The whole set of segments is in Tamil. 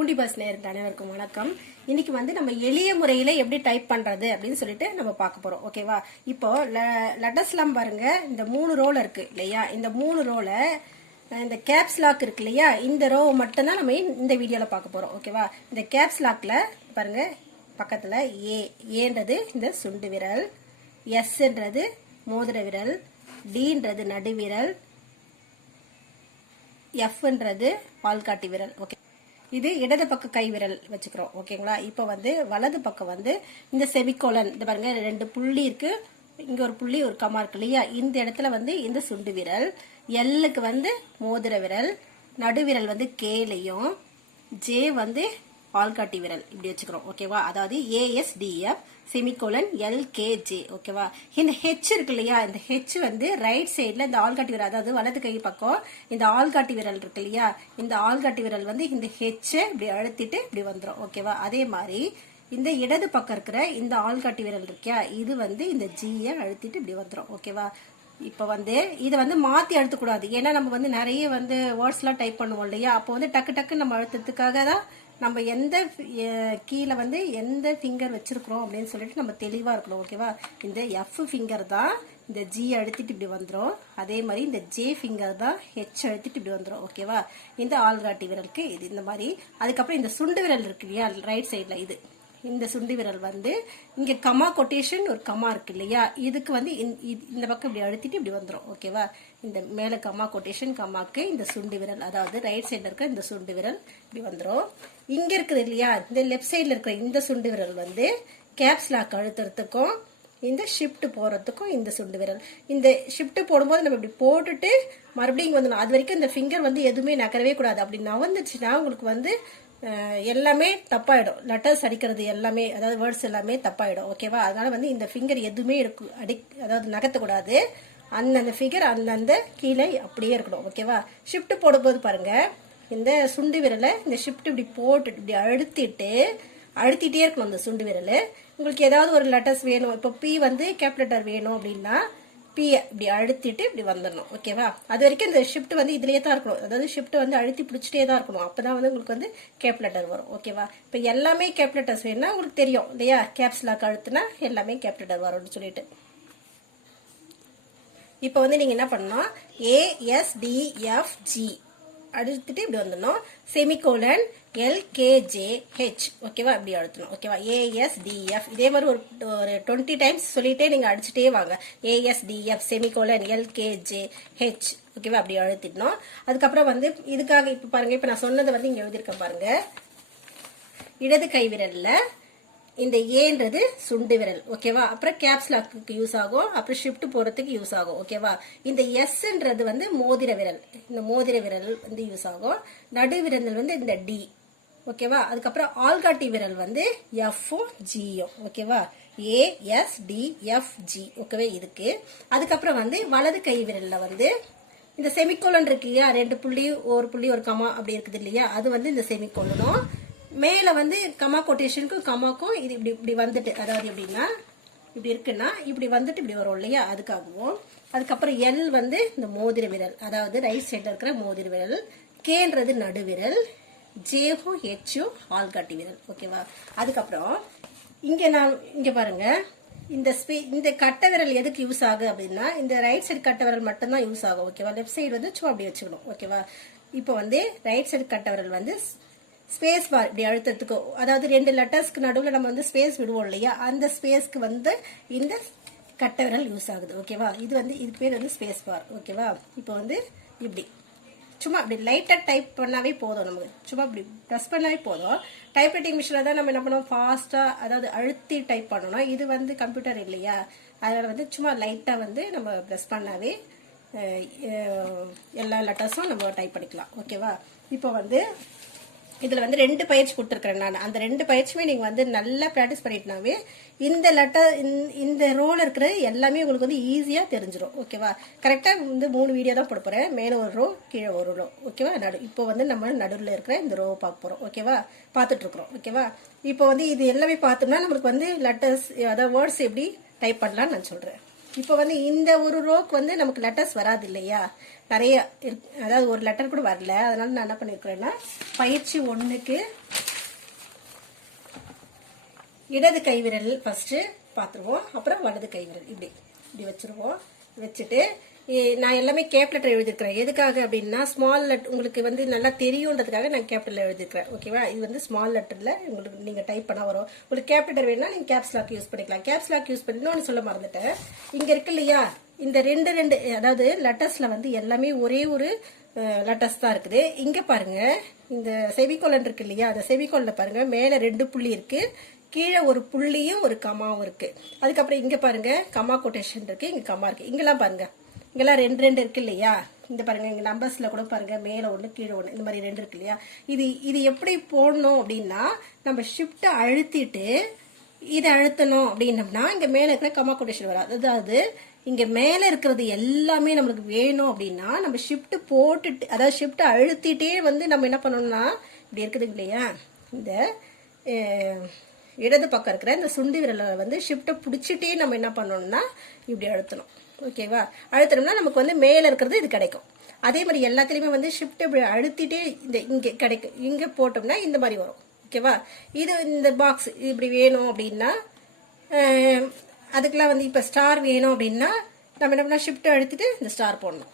பூண்டி பஸ் நேயர்கள் அனைவருக்கும் வணக்கம். இன்னைக்கு வந்து நம்ம எளிய முறையில எப்படி டைப் பண்றது அப்படின்னு சொல்லிட்டு நம்ம பார்க்க போறோம். ஓகேவா? இப்போ லெட்டர்ஸ்லாம் பாருங்க, இந்த 3 ரோல இருக்கு இல்லையா? இந்த 3 ரோல இந்த கேப்ஸ் லாக் இருக்கு இல்லையா? இந்த ரோ மட்டும் தான் நம்ம இந்த வீடியோல பார்க்க போறோம். ஓகேவா? இந்த கேப்ஸ் லாக்ல பாருங்க, பக்கத்துல ஏன்றது இந்த சுண்டு விரல், எஸ்ன்றது மோதிர விரல், டின்றது நடு விரல், எஃப்ன்றது ஆள்காட்டி விரல். ஓகே, இது இடது பக்க கை விரல் வச்சுக்கிறோம். ஓகேங்களா? இப்போ வந்து வலது பக்கம் வந்து இந்த செமிகோலன், இந்த பாருங்க 2 புள்ளி இருக்கு, இங்க ஒரு புள்ளி ஒரு கமா இருக்கு இல்லையா? இந்த இடத்துல வந்து இந்த சுண்டு விரல், எல்லுக்கு வந்து மோதிர விரல், நடுவிரல் வந்து கேலையும், ஜே வந்து ஆள்காட்டி விரல் இப்படி வச்சுக்கிறோம். ஓகேவா? அதாவது ஏஎஸ்டிஎஃப் செமிகோலன் எல்கேஜே. ஓகேவா? இந்த ஹெச் இருக்கு இல்லையா? இந்த ஹெச் வந்து ரைட் சைட்ல இந்த ஆள்காட்டி விரல், அதாவது வலது கை பக்கம் இந்த ஆள்காட்டி விரல் இருக்கு இல்லையா? இந்த ஆள்காட்டி விரல் வந்து இந்த ஹெச் இப்படி அழுத்திட்டு இப்படி வந்துடும். ஓகேவா? அதே மாதிரி இந்த இடது பக்கம் இருக்கிற இந்த ஆள்காட்டி விரல் இருக்கியா, இது வந்து இந்த ஜியை அழுத்திட்டு இப்படி வந்துடும். ஓகேவா? இப்போ வந்து இதை வந்து மாற்றி அழுத்தக்கூடாது. ஏன்னா நம்ம வந்து நிறைய வந்து வேர்ட்ஸ்லாம் டைப் பண்ணுவோம் இல்லையா? அப்போ வந்து டக்கு டக்கு நம்ம அழுத்தத்துக்காக தான் நம்ம எந்த கீழே வந்து எந்த ஃபிங்கர் வச்சிருக்கிறோம் அப்படின்னு சொல்லிட்டு நம்ம தெளிவாக இருக்கணும். ஓகேவா? இந்த எஃப் ஃபிங்கர் தான் இந்த ஜி அழுத்திட்டு இப்படி வந்துடும். அதே மாதிரி இந்த ஜே ஃபிங்கர் தான் ஹெச் அழுத்திட்டு இப்படி வந்துடும். ஓகேவா? இந்த ஆள்காட்டி விரலுக்கு இது இந்த மாதிரி. அதுக்கப்புறம் இந்த சுண்டு விரல் இருக்கு இல்லையா ரைட் சைடில், இது இந்த சுண்டு விரல் வந்து இங்க கமா கொட்டேஷன் ஒரு கமா இருக்கு இல்லையா? இதுக்கு வந்து இந்த பக்கம் இப்படி அழுத்திட்டு இப்படி வந்துடும். ஓகேவா? இந்த மேல கமா கொட்டேஷன் கமாக்கு இந்த சுண்டு விரல், அதாவது ரைட் சைட்ல இருக்க இந்த சுண்டு விரல் இப்படி வந்துடும். இங்க இருக்குது இல்லையா, இந்த லெஃப்ட் சைட்ல இருக்கிற இந்த சுண்டு விரல் வந்து கேப்ஸ் லாக் அழுத்துறதுக்கும் இந்த ஷிஃப்ட் போறதுக்கும் இந்த சுண்டு விரல். இந்த ஷிஃப்ட் போடும்போது நம்ம இப்படி போட்டுட்டு மறுபடியும் வந்துடும். அது வரைக்கும் இந்த ஃபிங்கர் வந்து எதுவுமே நகரவே கூடாது. அப்படி நவந்துச்சுன்னா உங்களுக்கு வந்து எல்லாமே தப்பாயிடும். லெட்டர்ஸ் அடிக்கிறது எல்லாமே, அதாவது வேர்ட்ஸ் எல்லாமே தப்பாயிடும். ஓகேவா? அதனால வந்து இந்த ஃபிங்கர் எதுவுமே அதாவது நகர்த்தக்கூடாது. அந்தந்த ஃபிங்கர் அந்தந்த கீழே அப்படியே இருக்கணும். ஓகேவா? ஷிஃப்ட் போடும்போது பாருங்க, இந்த சுண்டு விரலை இந்த ஷிஃப்ட் இப்படி போட்டுட்டு இப்படி அழுத்திட்டே இருக்கணும் இந்த சுண்டு விரல். உங்களுக்கு ஏதாவது ஒரு லெட்டர்ஸ் வேணும், இப்போ பி வந்து கேப் லெட்டர் வேணும் அப்படின்னா பி இப்படி அழுத்திட்டு இப்படி வந்துடணும். ஓகேவா? அது வரைக்கும் இந்த ஷிஃப்ட் வந்து இதுலயே தான் இருக்கணும். அதாவது ஷிஃப்ட் வந்து அழுத்தி பிடிச்சிட்டே தான் இருக்கணும். அப்பதான் வந்து உங்களுக்கு வந்து கேப் லெட்டர் வரும். ஓகேவா? இப்போ எல்லாமே கேப் லெட்டர்ஸ் வேணும்னா உங்களுக்கு தெரியும் இல்லையா? கேப்ஸ் லாக் அழுத்தினா எல்லாமே கேப் லெட்டர் வரும்னு சொல்லிட்டு. இப்போ வந்து நீங்க என்ன பண்ணணும், ஏஎஸ்டிஎஃப்ஜி அழுத்திட்டு இப்படி வந்துடணும். Semicolon LKJH. ஓகேவா? இப்படி அழுத்தணும். ஓகேவா? ஏஎஸ்டிஎஃப் இதே மாதிரி ஒரு 20 டைம்ஸ் சொல்லிட்டே நீங்க அடிச்சுட்டே வாங்க. ASDF semicolon LKJH. ஓகேவா? அப்படி அழுத்திடணும். அதுக்கப்புறம் வந்து இதுக்காக இப்ப பாருங்க, இப்ப நான் சொன்னதை வந்து இங்க எழுதியிருக்கேன் பாருங்க. இடது கை விரல்ல இந்த ஏன்றது சுண்டு விரல். ஓகேவா? அப்புறம் கேப்ஸ் லாக்கு யூஸ் ஆகும், அப்புறம் ஷிஃப்ட் போறதுக்கு யூஸ் ஆகும். ஓகேவா? இந்த எஸ்ன்றது வந்து மோதிர விரல், இந்த மோதிர விரல் வந்து யூஸ் ஆகும். நடு விரல் வந்து இந்த டி. ஓகேவா? அதுக்கப்புறம் ஆள்காட்டி விரல் வந்து எஃப்பும் ஜியும். ஓகேவா? ஏஎஸ்டிஎஃப்ஜி. ஓகேவா? இதுக்கு அதுக்கப்புறம் வந்து வலது கை விரல்ல வந்து இந்த செமிகோலன் இருக்கு இல்லையா, 2 புள்ளி ஒரு கமா அப்படி இருக்குது இல்லையா, அது வந்து இந்த செமிகோலனும் மேல வந்து கமா கொட்டேஷனுக்கும் கமாக்கும் இது இப்படி இப்படி வந்துட்டு, அதாவது எப்படின்னா இப்படி இருக்குன்னா இப்படி வந்துட்டு இப்படி வரும் இல்லையா, அதுக்காகவும். அதுக்கப்புறம் எல் வந்து இந்த மோதிர விரல், அதாவது ரைட் சைட்ல இருக்கிற மோதிர விரல், கேன்றது நடுவிரல், ஜேவும் ஹெச்சும் ஆள்காட்டி விரல். ஓகேவா? அதுக்கப்புறம் இங்க பாருங்க, இந்த கட்டை விரல் எதுக்கு யூஸ் ஆகும் அப்படின்னா, இந்த ரைட் சைடு கட்டை விரல் மட்டும்தான் யூஸ் ஆகும். ஓகேவா? லெஃப்ட் சைடு வந்து சும்மா அப்படி வச்சுக்கணும். ஓகேவா? இப்போ வந்து ரைட் சைடு கட்டை விரல் வந்து ஸ்பேஸ் பார் இப்படி அழுத்தத்துக்கு, அதாவது 2 லெட்டர்ஸ்க்கு நடுவில் நம்ம வந்து ஸ்பேஸ் விடுவோம் இல்லையா, அந்த ஸ்பேஸ்க்கு வந்து இந்த கட்டை விரல் யூஸ் ஆகுது. ஓகேவா? இது வந்து இது பேர் வந்து ஸ்பேஸ் பார். ஓகேவா? இப்போ வந்து இப்படி சும்மா அப்படி லைட்டா டைப் பண்ணாவே போதும். நமக்கு சும்மா இப்படி ப்ரெஸ் பண்ணாவே போதும். டைப்ரைட்டிங் மிஷினில் தான் நம்ம என்ன பண்ணுவோம், ஃபாஸ்டா அதாவது அழுத்தி டைப் பண்ணணும். இது வந்து கம்ப்யூட்டர் இல்லையா, அதனால வந்து சும்மா லைட்டா வந்து நம்ம ப்ரெஸ் பண்ணாவே எல்லா லெட்டர்ஸும் நம்ம டைப் பண்ணிக்கலாம். ஓகேவா? இப்போ வந்து இதுல வந்து 2 பயிற்சி கொடுத்துருக்கேன் நான். அந்த 2 பயிற்சியுமே நீங்க வந்து நல்லா பிராக்டிஸ் பண்ணிட்டுனாவே இந்த லெட்டர் இந்த ரோல இருக்கிற எல்லாமே உங்களுக்கு வந்து ஈஸியா தெரிஞ்சிடும். ஓகேவா? கரெக்டா வந்து 3 வீடியோ தான் போட போறேன். மேல ஒரு ரோ, கீழே ஒரு ரோ. ஓகேவா? இப்போ வந்து நம்ம நடுவில் இருக்கிற இந்த ரோ பார்க்க போறோம். ஓகேவா? பார்த்துட்டு இருக்கிறோம். ஓகேவா? இப்போ வந்து இது எல்லாமே பார்த்தோம்னா நம்மளுக்கு வந்து லெட்டர்ஸ், அதாவது வேர்ட்ஸ் எப்படி டைப் பண்ணலாம்னு நான் சொல்றேன். இப்போ வந்து இந்த ஒரு ரோக்கு வந்து நமக்கு லெட்டர்ஸ் வராது இல்லையா, நிறைய அதாவது ஒரு லெட்டர் கூட வரல. அதனால நான் என்ன பண்ணிருக்கிறேன்னா, பயிற்சி 1க்கு இடது கைவிரல் ஃபர்ஸ்ட் பார்த்துருவோம், அப்புறம் வலது கைவிரல் இப்படி இப்படி வச்சிருவோம். வச்சுட்டு நான் எல்லாமே கேப் லெட்டர் எழுதிருக்கிறேன். எதுக்காக அப்படின்னா ஸ்மால் லெட்டர் உங்களுக்கு வந்து நல்லா தெரியுன்றதுக்காக நான் கேபிட்டல் எழுதிருக்கிறேன். ஓகேவா? இது வந்து ஸ்மால் லெட்டர்ல உங்களுக்கு நீங்க டைப் பண்ணா வரும். உங்களுக்கு கேப் லெட்டர் வேணும்னா நீங்க கேப்ஸ் லாக் யூஸ் பண்ணிக்கலாம். கேப்ஸ் லாக் யூஸ் பண்ணி சொல்ல மறந்துட்டேன். இங்க இருக்கு இல்லையா, இந்த ரெண்டு அதாவது லெட்டர்ஸ்ல வந்து எல்லாமே ஒரே ஒரு லெட்டர்ஸ் தான் இருக்குது. இங்க பாருங்க, இந்த செவிகோலன் இருக்கு இல்லையா, அந்த செவிகோலன்ல பாருங்க மேல 2 புள்ளி இருக்கு, கீழே ஒரு புள்ளியும் ஒரு கமாவும் இருக்கு. அதுக்கப்புறம் இங்க பாருங்க கமா கொட்டேஷன் இருக்கு, இங்க கமா இருக்கு. இங்கெல்லாம் பாருங்க, இங்கெல்லாம் 2 இருக்கு இல்லையா. இந்த பாருங்க இங்க நம்பர்ஸ்ல கூட பாருங்க மேல 1 கீழே 1 இந்த மாதிரி 2 இருக்கு இல்லையா. இது எப்படி போடணும் அப்படின்னா நம்ம ஷிஃப்ட் அழுத்திட்டு இதை அழுத்தணும் அப்படின்னம்னா இங்க மேல இருக்கிற கமா கொட்டேஷன் வராது. அதாவது இங்க மேல இருக்கிறது எல்லாமே நம்மளுக்கு வேணும் அப்படின்னா நம்ம ஷிஃப்ட் போட்டுட்டு, அதாவது ஷிஃப்ட் அழுத்திட்டே வந்து நம்ம என்ன பண்ணணும்னா இப்படி இருக்குது இல்லையா, இந்த இடது பக்கம் இருக்கிற இந்த சுண்டி விரலை வந்து ஷிஃப்ட்டை பிடிச்சிட்டே நம்ம என்ன பண்ணணும்னா இப்படி அழுத்தணும். ஓகேவா? அழுத்தணும்னா நமக்கு வந்து மேல இருக்கிறது இது கிடைக்கும். அதே மாதிரி எல்லாத்துலயுமே வந்து ஷிஃப்ட் இப்படி அழுத்திட்டே இந்த இங்க கிடைக்கும், இங்க போட்டோம்னா இந்த மாதிரி வரும். ஓகேவா? இது இந்த பாக்ஸ் இப்படி வேணும் அப்படின்னா அதுக்கெல்லாம் வந்து இப்ப ஸ்டார் வேணும் அப்படின்னா நம்ம என்ன பண்ணா ஷிஃப்ட் அழுத்திட்டு இந்த ஸ்டார் போடணும்.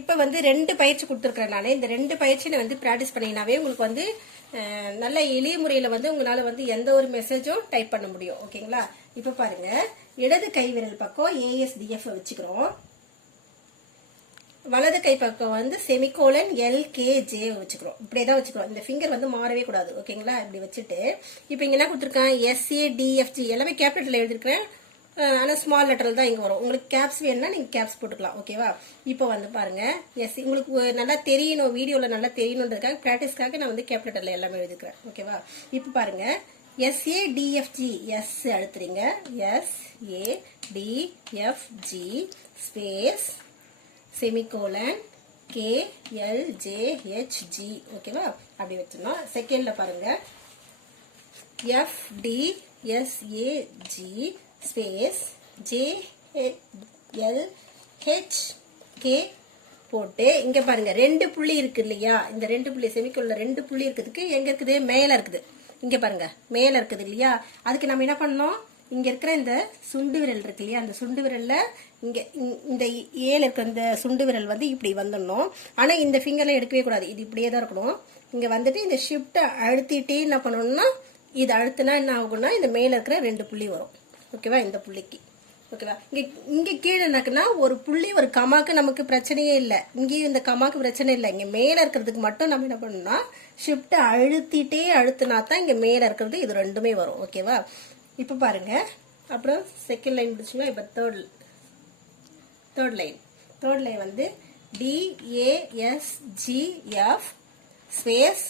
இப்ப வந்து 2 பயிற்சி கொடுத்துருக்கிறேன் நான். இந்த 2 பயிற்சியில வந்து பிராக்டிஸ் பண்ணீங்கன்னாவே உங்களுக்கு வந்து நல்ல எளிய முறையில வந்து உங்களால வந்து எந்த ஒரு மெசேஜும் டைப் பண்ண முடியும். ஓகேங்களா? இப்ப பாருங்க, இடது கைவிரல் பக்கம் ASDF வச்சுக்கிறோம், வலது கை பக்கம் வந்து செமிகோலன் LKJ வச்சுக்கிறோம். இப்படியேதான் வச்சுக்கிறோம். இந்த ஃபிங்கர் வந்து மாறவே கூடாது. ஓகேங்களா? இப்படி வச்சுட்டு இப்ப இங்க என்ன கொடுத்துருக்கேன், SADFG எல்லாமே கேபிட்டல் எழுதிருக்கிறேன். ஆனா ஸ்மால் லெட்டர் தான் இங்க வரும். உங்களுக்கு கேப்ஸ் வேணும்னா நீங்க கேப்ஸ் போட்டுக்கலாம். ஓகேவா? இப்போ வந்து பாருங்க, உங்களுக்கு நல்லா தெரியணும், வீடியோல நல்லா தெரியணுன்றதுக்காக பிராக்டிஸ்க்காக நான் வந்து கேபிட்டல்ல எல்லாமே எழுதிக்கிறேன். ஓகேவா? இப்போ பாருங்க, SADFG எஸ் அழுத்துறீங்க, SADFG ஸ்பேஸ் செமிகோலன் KLJHG. ஓகேவா? அப்படி வச்சிடணும். செகண்ட்ல பாருங்க, FDSAG ஸ்பேஸ் JLHK போட்டு இங்க பாருங்க 2 புள்ளி இருக்கு இல்லையா, இந்த 2 புள்ளி செமிகோலன்ல 2 புள்ளி இருக்கிறதுக்கு எங்க இருக்குது, மேல இருக்குது. இங்க பாருங்க மேல இருக்குது இல்லையா, அதுக்கு நம்ம என்ன பண்ணணும், இங்க இருக்கிற இந்த சுண்டு விரல் இருக்கு இல்லையா, அந்த சுண்டு விரல்ல இங்க இந்த ஏல இருக்க இந்த சுண்டு விரல் வந்து இப்படி வந்துடணும். ஆனா இந்த ஃபிங்கர்ல எடுக்கவே கூடாது, இது இப்படியே தான் இருக்கணும். இங்க வந்துட்டு இந்த ஷிஃப்ட் அழுத்திட்டே என்ன பண்ணணும்னா இது அழுத்தினா என்ன ஆகும்னா இந்த மேல இருக்கிற 2 புள்ளி வரும். ஓகேவா? இந்த புள்ளிக்கு. ஓகேவா? இங்க கீழே என்னக்குன்னா ஒரு புள்ளி ஒரு கமாக்கு நமக்கு பிரச்சனையே இல்லை, இங்கேயும் இந்த கமாக்கு பிரச்சனை இல்லை. இங்க மேல இருக்கிறதுக்கு மட்டும் நம்ம என்ன பண்ணணும்னா ஷிஃப்ட் அழுத்திட்டே அழுத்தினா தான் இங்க மேல இருக்கிறது இது ரெண்டுமே வரும். ஓகேவா? இப்ப பாருங்க, அப்புறம் செகண்ட் லைன் முடிச்சுங்களா. இப்ப தேர்ட் லைன் வந்து DASGF ஸ்பேஸ்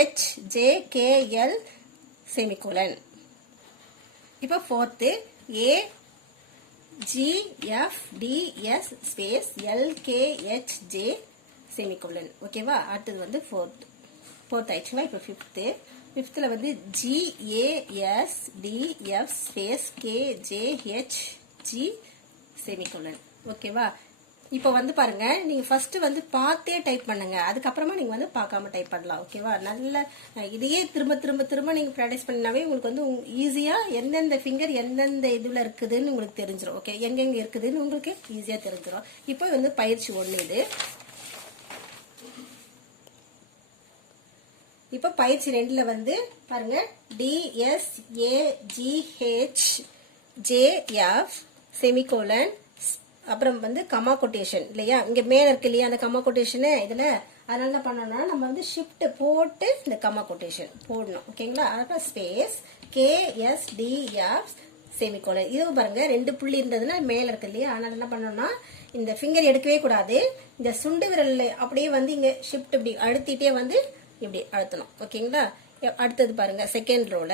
HJKL செமிகோலன். இப்ப fourth AGFDS space LKHJ semicolon. ஓகேவா? அடுத்தது வந்து ஃபோர்த் ஆயிடுச்சுங்களா. இப்ப ஃபிஃப்த்ல வந்து GASDF ஸ்பேஸ் KJHG செமிகோலன். ஓகேவா? இப்போ வந்து பாருங்க, நீங்க ஃபர்ஸ்ட் வந்து பார்த்தே டைப் பண்ணுங்க, அதுக்கப்புறமா நீங்க வந்து பார்க்காம டைப் பண்ணலாம். ஓகேவா? நல்ல இதையே திரும்ப நீங்க ப்ராக்டிஸ் பண்ணினாவே உங்களுக்கு வந்து ஈஸியா எந்தெந்த ஃபிங்கர் எந்தெந்த இதுல இருக்குதுன்னு உங்களுக்கு தெரிஞ்சிடும். ஓகே, எங்கெங்க இருக்குதுன்னு உங்களுக்கு ஈஸியா தெரிஞ்சிடும். இப்போ வந்து பயிற்சி 1 இது. இப்போ பயிற்சி 2ல வந்து பாருங்க, DSAGHJF செமிகோலன், அப்புறம் வந்து கமா கொட்டேஷன் இல்லையா, இங்க மேல இருக்கு இல்லையா அந்த கமா கொட்டேஷன் இதுல, அதனால என்ன பண்ணணும்னா நம்ம வந்து ஷிஃப்ட் போட்டு இந்த கமா கொட்டேஷன் போடணும். ஓகேங்களா? அப்புறம் ஸ்பேஸ் KSDF செமிகோலன். இது பாருங்க 2 புள்ளி இருந்ததுன்னா மேல இருக்கு இல்லையா, அதனால என்ன பண்ணணும்னா இந்த ஃபிங்கர் எடுக்கவே கூடாது, இந்த சுண்டு விரல் அப்படியே வந்து இங்க ஷிஃப்ட் இப்படி அழுத்திட்டே வந்து இப்படி அழுத்தணும். ஓகேங்களா? அடுத்தது பாருங்க, செகண்ட் ரோல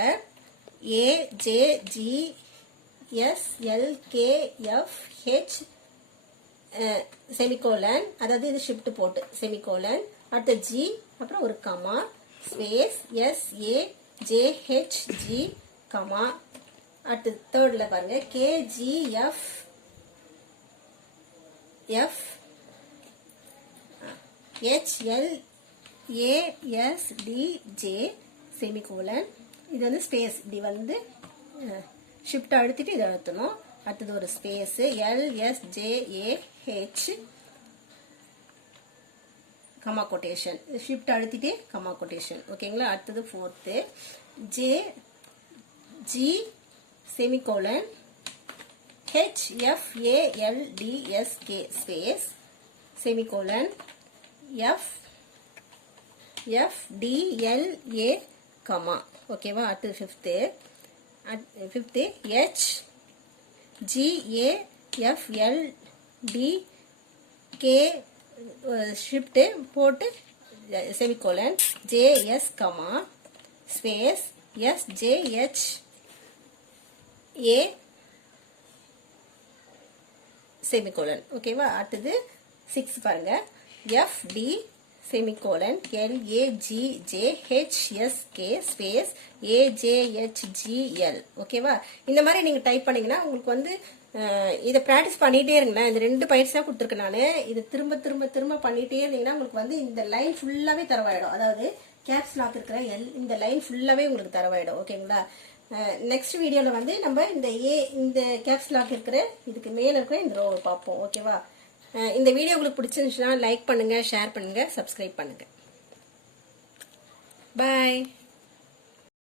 AJGSLKFH செமிகோலன், அதாவது இது ஷிஃப்ட் போட்டு செமிகோலன், அடுத்த G, அப்புறம் ஒரு கமா ஸ்பேஸ் SAJHG கமா, அடுத்து தேர்ட்ல பாருங்க KGF HLASDJ செமிகோலன். இது வந்து ஸ்பேஸ், இப்படி வந்து ஷிஃப்ட் அழுத்திட்டு இதை அழுத்தணும். அடுத்தது ஒரு space LSJAH comma quotation, shift அழுத்திட்டு கமா கொட்டேஷன். ஓகேங்களா. அடுத்தது fourth JG semicolon HFALDSK space semicolon FDLA comma. ஓகேவா. அடுத்தது ஃபிஃப்த்து HGAFLDK ஷிஃப்ட் போட்டு semicolon JS comma space SJHA semicolon. ஓகேவா. அடுத்தது 6 பாருங்க FD செமிகோலன் LAGJHSK ஸ்பேஸ் AJHGL. ஓகேவா. இந்த மாதிரி நீங்க டைப் பண்ணீங்கன்னா உங்களுக்கு வந்து இதை ப்ராக்டிஸ் பண்ணிட்டே இருங்களேன். இந்த 2 பயிற்சி தான் கொடுத்துருக்கேன் நான். இது திரும்ப திரும்ப திரும்ப பண்ணிட்டே இருந்தீங்கன்னா உங்களுக்கு வந்து இந்த லைன் ஃபுல்லாவே தரவாயிடும். அதாவது கேப்ஸ் லாக் இருக்கிற இந்த லைன் ஃபுல்லாவே உங்களுக்கு தரவாயிடும். ஓகேங்களா. நெக்ஸ்ட் வீடியோவில் வந்து நம்ம இந்த கேப்ஸ் லாக் இருக்கிற இதுக்கு மேலே இருக்கிற இந்த ரோவை பார்ப்போம். ஓகேவா. இந்த வீடியோ உங்களுக்கு பிடிச்சிருந்துச்சுன்னா லைக் பண்ணுங்க, ஷேர் பண்ணுங்க, சப்ஸ்கிரைப் பண்ணுங்க. பாய்.